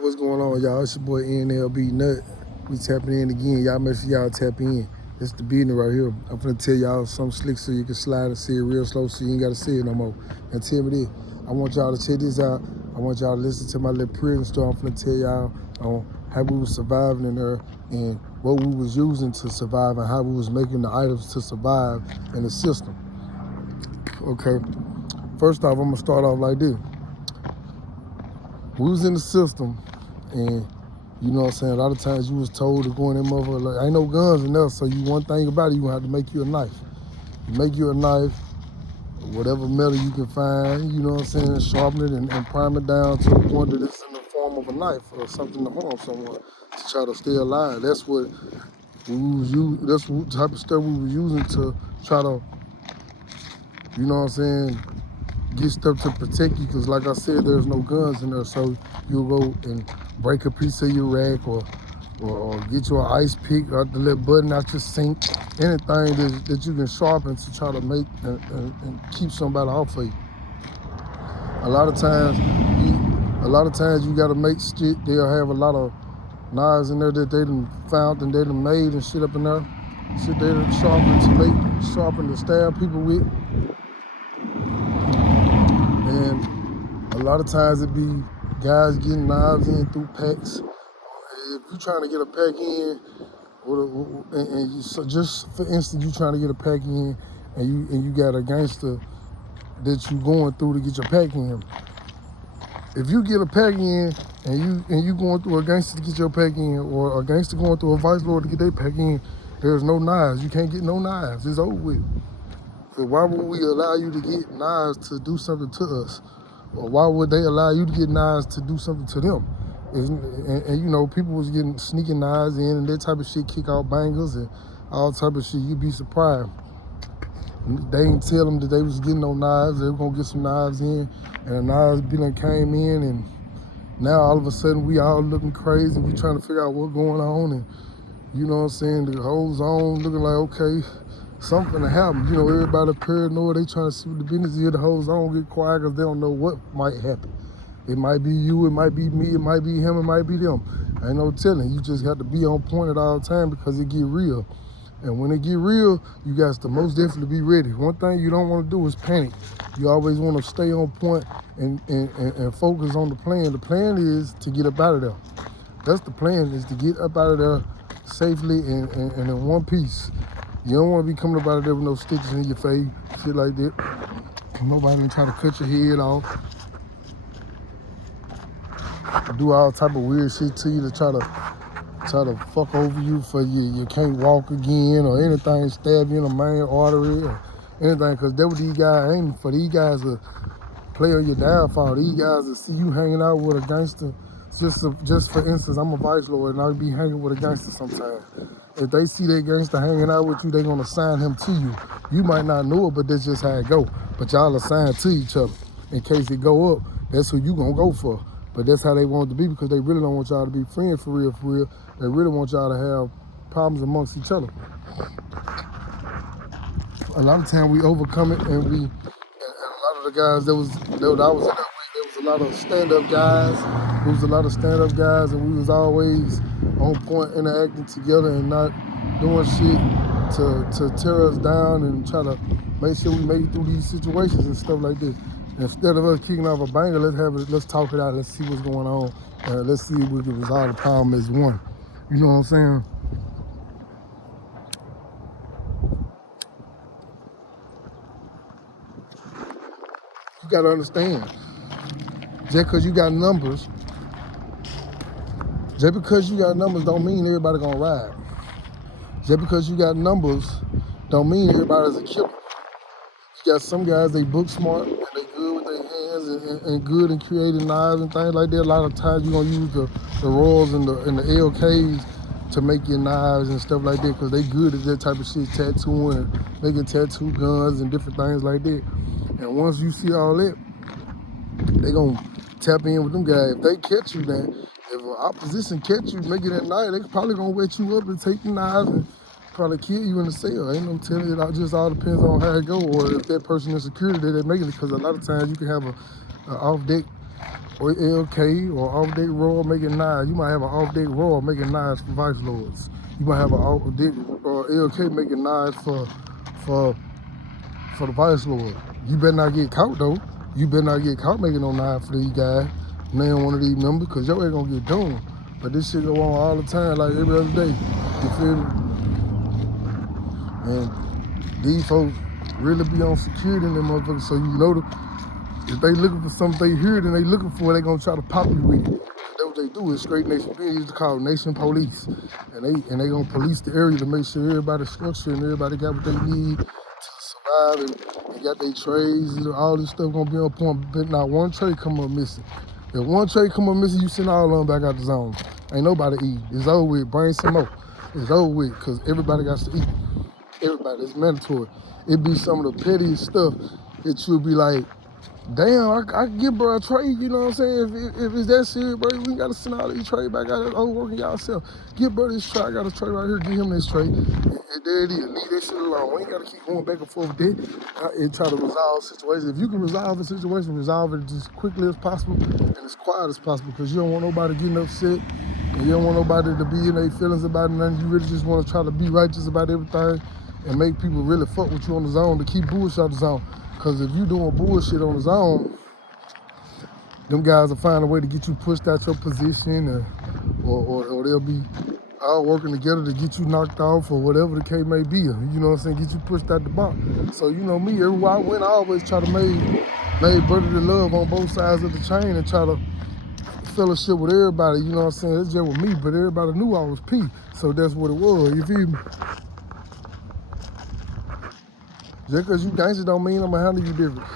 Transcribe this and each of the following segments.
What's going on, y'all? It's your boy NLBNut. We tapping in again. Y'all make sure y'all tap in. It's the business right here. I'm finna tell y'all something slick so you can slide and see it real slow so you ain't gotta see it no more. And tell me this. I want y'all to check this out. I want y'all to listen to my little prison story. I'm finna tell y'all on how we was surviving in there and what we was using to survive and how we was making the items to survive in the system. Okay. First off, I'm gonna start off like this. We was in the system, and you know what I'm saying, a lot of times you was told to go in that motherfucker, like, ain't no guns in there, so one thing about it, you gonna have to make you a knife. You make you a knife, whatever metal you can find, you know what I'm saying, sharpen it and prime it down to the point that it's in the form of a knife or something to harm someone, to try to stay alive. That's what we was using, that's what type of stuff we was using to try to, you know what I'm saying, get stuff to protect you, because like I said, there's no guns in there, so you'll go and break a piece of your rack or get you an ice pick or the little button out your sink, anything that you can sharpen to try to make and keep somebody off of you. A lot of times you gotta make shit. They'll have a lot of knives in there that they done found and they done made and shit up in there. Shit they done sharpen to stab people with. And a lot of times it be guys getting knives in through packs. If you're trying to get a pack in, so just for instance, you trying to get a pack in, and you got a gangster that you going through to get your pack in. If you get a pack in and you going through a gangster to get your pack in, or a gangster going through a vice lord to get their pack in, there's no knives. You can't get no knives. It's over with. So why would we allow you to get knives to do something to us? Or why would they allow you to get knives to do something to them? And you know, people was getting sneaking knives in and that type of shit, kick out bangers and all type of shit. You'd be surprised. They didn't tell them that they was getting no knives. They were gonna get some knives in, and the knives came in, and now all of a sudden we all looking crazy. We trying to figure out what's going on, and you know what I'm saying, the whole zone looking like, okay, something to happen. You know, everybody paranoid. They trying to see what the business is. The whole zone get quiet because they don't know what might happen. It might be you, it might be me, it might be him, it might be them. Ain't no telling. You just have to be on point at all time because it get real. And when it get real, you got to most definitely be ready. One thing you don't want to do is panic. You always want to stay on point and focus on the plan. The plan is to get up out of there. That's the plan, is to get up out of there safely and in one piece. You don't want to be coming up out of there with no stitches in your face, shit like that. Nobody gonna try to cut your head off, do all type of weird shit to you to try to fuck over you for you can't walk again or anything, stab you in the main artery or anything, because that's what these guys aiming for. These guys will play on your downfall. These guys will see you hanging out with a gangster. Just for instance, I'm a vice lord and I'll be hanging with a gangster sometimes. If they see that gangster hanging out with you, they're gonna assign him to you. You might not know it, but that's just how it go. But y'all assign to each other. In case it go up, that's who you gonna go for. But that's how they want it to be, because they really don't want y'all to be friends for real, for real. They really want y'all to have problems amongst each other. A lot of time we overcome it, and a lot of the guys that I was in there with, there was a lot of stand-up guys. There was a lot of stand-up guys, and we was always on point, interacting together and not doing shit to tear us down and try to make sure we make it through these situations and stuff like this. Instead of us kicking off a banger, let's talk it out, let's see what's going on, let's see if we can resolve the problem as one. You know what I'm saying? You gotta understand, just because you got numbers don't mean everybody gonna ride. Just because you got numbers don't mean everybody's a killer. You got some guys, they book smart and they good with their hands and good in creating knives and things like that. A lot of times you're gonna use the Royals and the LKs to make your knives and stuff like that, because they good at that type of shit, tattooing and making tattoo guns and different things like that. And once you see all that, they gonna tap in with them guys. If they catch you, then if an opposition catch you making that knife, they probably gonna wet you up and take the knives and probably kill you in the cell. Ain't no telling. It just all depends on how it go, or if that person in security that they're making it. Because a lot of times you can have a off deck or LK or off deck Royal making knives. You might have an off deck Royal making knives for vice lords. You might have an off deck LK making knives for for the vice lord. You better not get caught though. You better not get caught making no knife for these guys. Name one of these members, cause your ass gonna get doomed. But this shit go on all the time, like every other day. You feel me? And these folks really be on security in them motherfuckers, so you know if they looking for something they hear, then they looking for it, they gonna try to pop you with it. That's what they do. Is straight nation. They used to call nation police, and they gonna police the area to make sure everybody's structured and everybody got what they need to survive and they got their trays and all this stuff gonna be on point. But not one tray come up missing. If one tray come up missing, you send all of them back out the zone. Ain't nobody eat. It's over with. Bring some more. It's over with because everybody got to eat. Everybody, it's mandatory. It be some of the pettiest stuff that you'll be like, damn, I can give bro a trade, you know what I'm saying? If it's that serious, bro, we gotta send all these trade back out. Oh, working y'all self. Give bro this trade. I got a trade right here. Give him this trade. And there it is. Leave that shit alone. We ain't gotta keep going back and forth with that and try to resolve situations. If you can resolve a situation, resolve it as quickly as possible and as quiet as possible, because you don't want nobody getting upset and you don't want nobody to be in their feelings about nothing. You really just want to try to be righteous about everything and make people really fuck with you on the zone to keep bullshit out the zone. Because if you doing bullshit on the zone, them guys will find a way to get you pushed out your position, or they'll be all working together to get you knocked off or whatever the case may be. You know what I'm saying? Get you pushed out the box. So you know me, everywhere I went, I always try to make brotherly love on both sides of the chain and try to fellowship with everybody. You know what I'm saying? It's just with me, but everybody knew I was P. So that's what it was. You feel me? Just because you gangster don't mean I'm going to handle you different.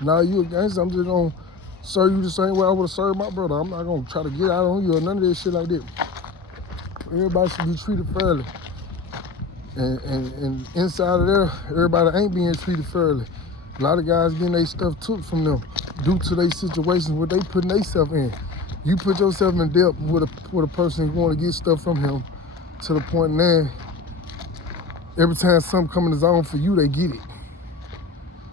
Now you a gangster, I'm just going to serve you the same way I would have served my brother. I'm not going to try to get out on you or none of that shit like that. Everybody should be treated fairly. And inside of there, everybody ain't being treated fairly. A lot of guys getting their stuff took from them due to their situations, what they putting themselves in. You put yourself in depth with a person who want to get stuff from him to the point now, every time something come in the zone for you, they get it.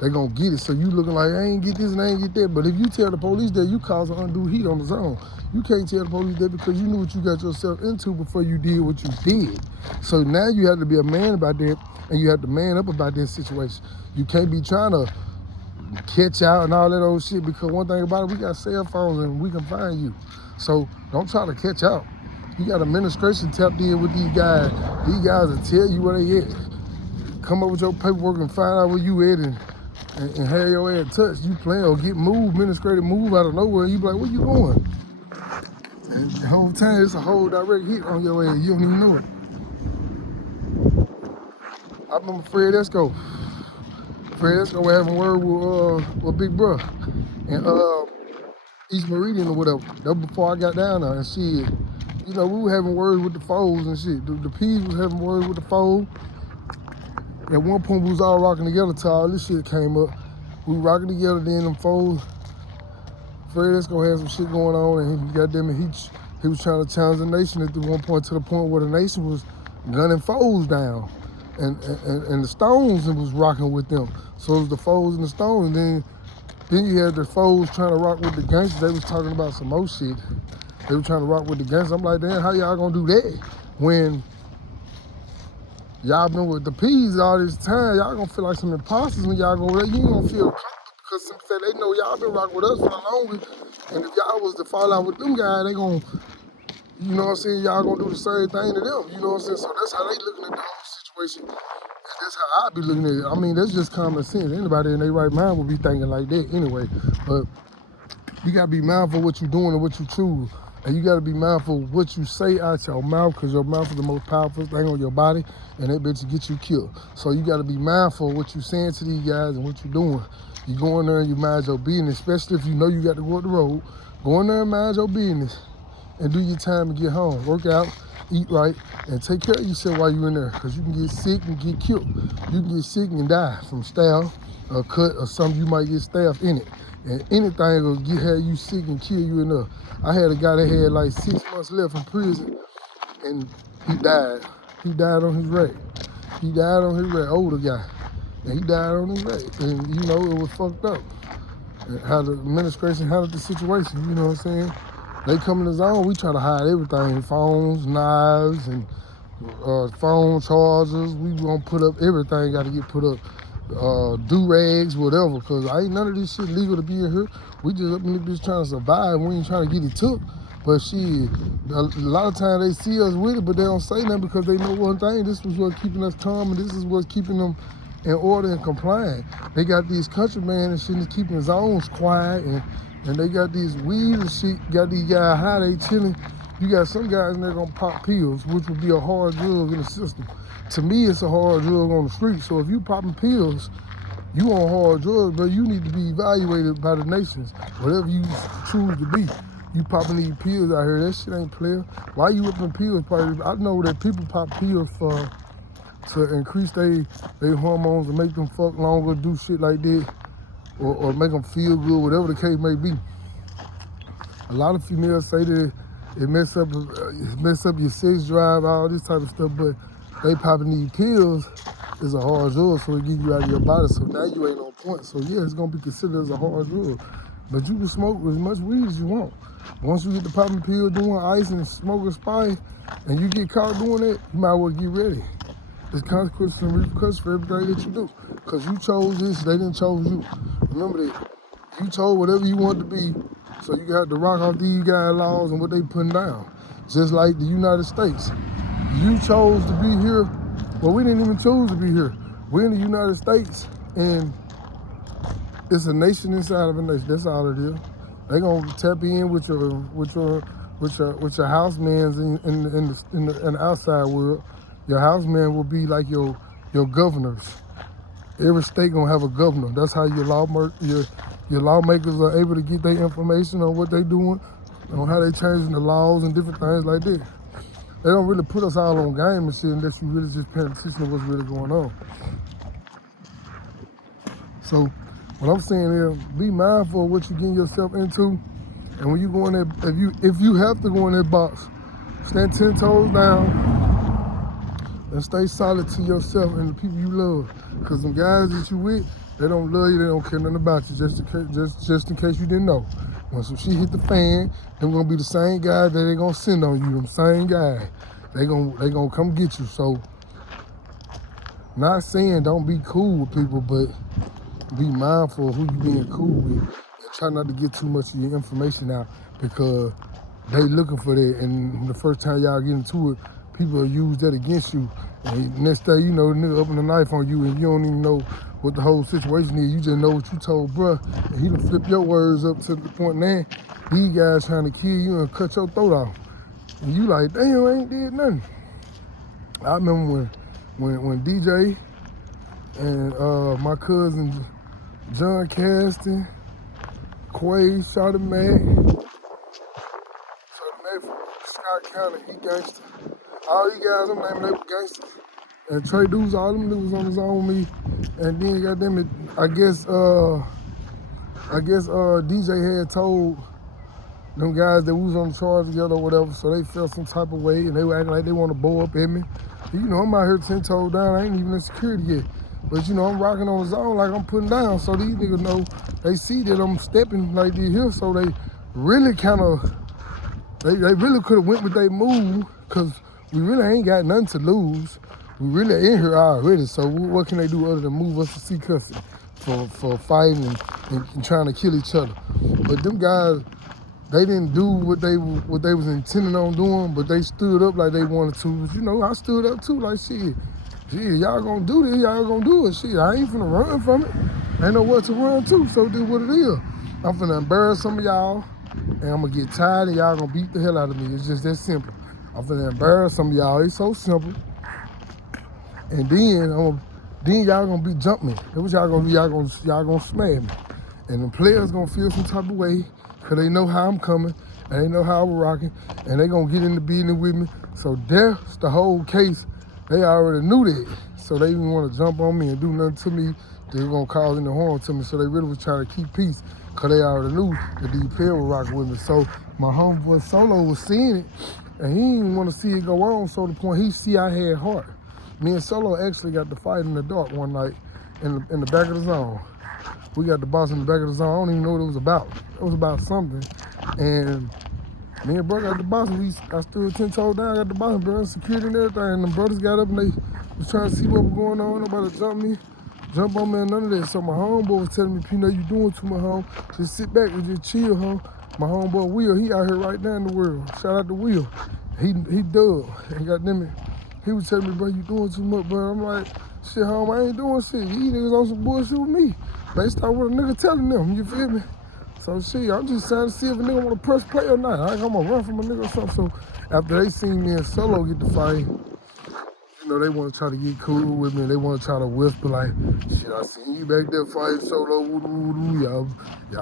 They gonna get it. So you looking like, I ain't get this and I ain't get that. But if you tell the police that, you cause an undue heat on the zone. You can't tell the police that because you knew what you got yourself into before you did what you did. So now you have to be a man about that, and you have to man up about that situation. You can't be trying to catch out and all that old shit, because one thing about it, we got cell phones and we can find you. So don't try to catch out. You got administration tapped in with these guys. These guys will tell you where they at. Come up with your paperwork and find out where you at and have your ass touched. You playing or get moved, administrative move out of nowhere, and you be like, where you going? And the whole time it's a whole direct hit on your ass. You don't even know it. I remember Fred Esco. Fred Esco having word with Big Bro and East Meridian or whatever. That was before I got down there and shit. You know, we were having words with the foes and shit. The P's was having words with the foes. At one point, we was all rocking together till all this shit came up. We were rocking together, then them foes. Fred Esco had some shit going on, and he was trying to challenge the nation at one point, to the point where the nation was gunning foes down. And the Stones was rocking with them. So it was the foes and the Stones. And then you had the foes trying to rock with the gangsters. They was talking about some more shit. They were trying to rock with the gangsters. I'm like, damn, how y'all gonna do that when y'all been with the P's all this time? Y'all gonna feel like some imposters when y'all go there. You ain't gonna feel comfortable because they know y'all been rocking with us for the longest. And if y'all was to fall out with them guys, they gonna, you know what I'm saying, y'all gonna do the same thing to them. You know what I'm saying? So that's how they looking at the whole situation. And that's how I be looking at it. I mean, that's just common sense. Anybody in their right mind would be thinking like that anyway. But you gotta be mindful of what you're doing and what you choose. And you gotta be mindful of what you say out your mouth, because your mouth is the most powerful thing on your body, and that bitch will get you killed. So you gotta be mindful of what you're saying to these guys and what you're doing. You go in there and you mind your business, especially if you know you got to go up the road. Go in there and mind your business and do your time and get home. Work out, eat right, and take care of yourself while you're in there, because you can get sick and get killed. You can get sick and die from staph, or cut, or something. You might get staph in it. And anything will have you sick and kill you enough. I had a guy that had like 6 months left in prison, and he died. He died on his rack. He died on his rack, older guy. And he died on his rack. And you know, it was fucked up. how the administration handled the situation, you know what I'm saying? They come in the zone, we try to hide everything, phones, knives, and phone chargers. We gonna put up everything, gotta get put up. Do-rags, whatever, because ain't none of this shit legal to be in here. We just up in this bitch trying to survive. We ain't trying to get it took. But shit, a lot of times they see us with it, but they don't say nothing because they know one thing. This was what's keeping us calm, and this is what's keeping them in order and compliant. They got these countrymen and shit that's keeping zones quiet, and they got these weed and shit, got these guys high, they chilling. You got some guys in there gonna pop pills, which would be a hard drug in the system. To me, it's a hard drug on the street. So if you popping pills, you on hard drugs, but you need to be evaluated by the nations, whatever you choose to be. You popping these pills out here, that shit ain't clear. Why you whipping pills? I know that people pop pills to increase their hormones and make them fuck longer, do shit like that, or make them feel good, whatever the case may be. A lot of females say that it mess up your sex drive, all this type of stuff, but they popping these pills is a hard drug, so it get you out of your body, so now you ain't on point. So yeah, it's gonna be considered as a hard drug. But you can smoke as much weed as you want. Once you get the popping pill doing ice and smoking spice, and you get caught doing that, you might well get ready. There's consequences and repercussions for everything that you do. Because you chose this, they didn't chose you. Remember that. You chose whatever you wanted to be, so you got to rock off these guys' laws and what they putting down. Just like the United States. You chose to be here. Well, we didn't even choose to be here. We're in the United States, and it's a nation inside of a nation. That's all it is. They gonna tap in with your housemans in the outside world. Your houseman will be like your governors. Every state gonna have a governor. That's how your lawmakers are able to get their information on what they doing, on how they changing the laws and different things like that. They don't really put us all on game and shit unless you really just paying attention to what's really going on. So what I'm saying is, be mindful of what you're getting yourself into. And when you go in there, if you have to go in that box, stand 10 toes down and stay solid to yourself and the people you love. Because them guys that you with, they don't love you, they don't care nothing about you, just in case you didn't know. When some shit hit the fan, them gonna be the same guy that they gonna send on you, them same guy. They gonna come get you. So, not saying don't be cool with people, but be mindful of who you being cool with, and try not to get too much of your information out, because they looking for that, and the first time y'all get into it, people will use that against you, and next day you know the nigga open a knife on you, and you don't even know what the whole situation is. You just know what you told bruh, and he done flip your words up to the point now these guys trying to kill you and cut your throat off, and you like, damn, I ain't did nothing. I remember when DJ and my cousin John Caston, Quay, Shawty Mac from Scott County, he gangster. All these guys, I'm naming, they were gangsters. And Trey Deuce, all them niggas on his own with me. And then goddamn it, I guess DJ had told them guys that we was on the charge together or whatever, so they felt some type of way, and they were acting like they want to bow up at me. You know, I'm out here 10 toes down, I ain't even in security yet. But you know, I'm rocking on the zone like I'm putting down, so these niggas know, they see that I'm stepping like this here, so they really kind of, they really could have went with their move, because we really ain't got nothing to lose. We really in here already, so what can they do other than move us to see cussing for fighting and trying to kill each other? But them guys, they didn't do what they was intending on doing, but they stood up like they wanted to. But you know, I stood up too, like shit, y'all gonna do this, y'all gonna do it. Shit, I ain't finna run from it. Ain't know what to run to, so this what it is. I'm finna embarrass some of y'all, and I'm gonna get tired, and y'all gonna beat the hell out of me. It's just that simple. I'm finna embarrass some of y'all. It's so simple. And then y'all gonna be jumping me. That's what y'all gonna do. Y'all gonna smash me. And the players gonna feel some type of way, because they know how I'm coming, and they know how I'm rocking, and they gonna get in the business with me. So that's the whole case. They already knew that. So they didn't want to jump on me and do nothing to me. They were gonna cause any harm to me. So they really was trying to keep peace, because they already knew that these players were rocking with me. So my homeboy Solo was seeing it, and he didn't want to see it go on. So the point he see I had heart. Me and Solo actually got to fight in the dark one night in the back of the zone. We got the boss in the back of the zone. I don't even know what it was about. It was about something. And me and bro got the boss, and I stood 10 toes down, got the boss, bro, security and everything. And the brothers got up and they was trying to see what was going on. Nobody jump on me, and none of that. So my homeboy was telling me, P-Know, you doing too much, home. Just sit back and just chill, home. My homeboy Will, he out here right now in the world. Shout out to Will. He dug. And goddamn it, he was telling me, bro, you doing too much, bro. I'm like, shit, home, I ain't doing shit. You niggas on some bullshit with me. Based on what a nigga telling them, you feel me? So shit, I'm just trying to see if a nigga wanna press play or not. I ain't gonna run from a nigga or something. So after they seen me and Solo get the fight, you know, they wanna try to get cool with me. They wanna try to whisper like, shit, I seen you back there fighting Solo, woo-doo-woo-doo. Y'all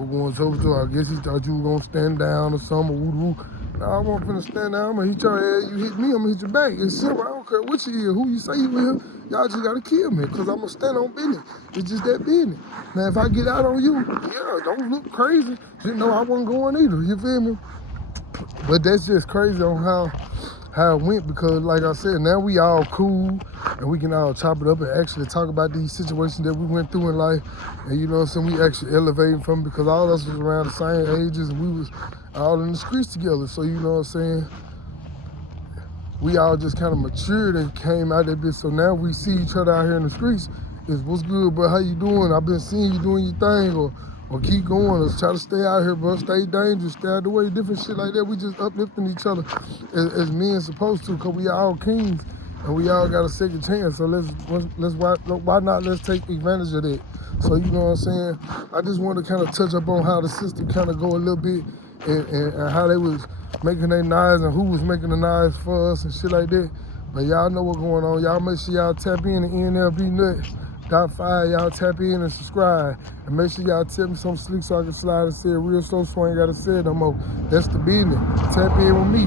was going toe-to-toe. I guess he thought you were gonna stand down or something, woo-doo. Nah, I wasn't finna stand down, but he trying to, you hit me, I'm gonna hit your back. It's simple, I don't care what you is, who you say you is, y'all just gotta kill me, cause I'm gonna stand on business. It's just that business. Now, if I get out on you, yeah, don't look crazy. Just know I wasn't going either, you feel me? But that's just crazy on how it went, because like I said, now we all cool and we can all chop it up and actually talk about these situations that we went through in life. And you know what I'm saying, we actually elevating from it, because all of us was around the same ages and we was all in the streets together. So you know what I'm saying, we all just kind of matured and came out that bitch. So now we see each other out here in the streets. It's what's good, bro, how you doing? I've been seeing you doing your thing, or keep going, or try to stay out here, bro, stay dangerous, stay out the way, different shit like that. We just uplifting each other as men supposed to, because we all kings and we all got a second chance. So why not, let's take advantage of that. So you know what I'm saying, I just want to kind of touch up on how the system kind of go a little bit, and how they was making their knives and who was making the knives for us and shit like that. But y'all know what's going on. Y'all make sure y'all tap in to NLBNut.5. Y'all tap in and subscribe. And make sure y'all tell me something slick so I can slide and say it real slow so I ain't got to say it no more. That's the business. Tap in with me.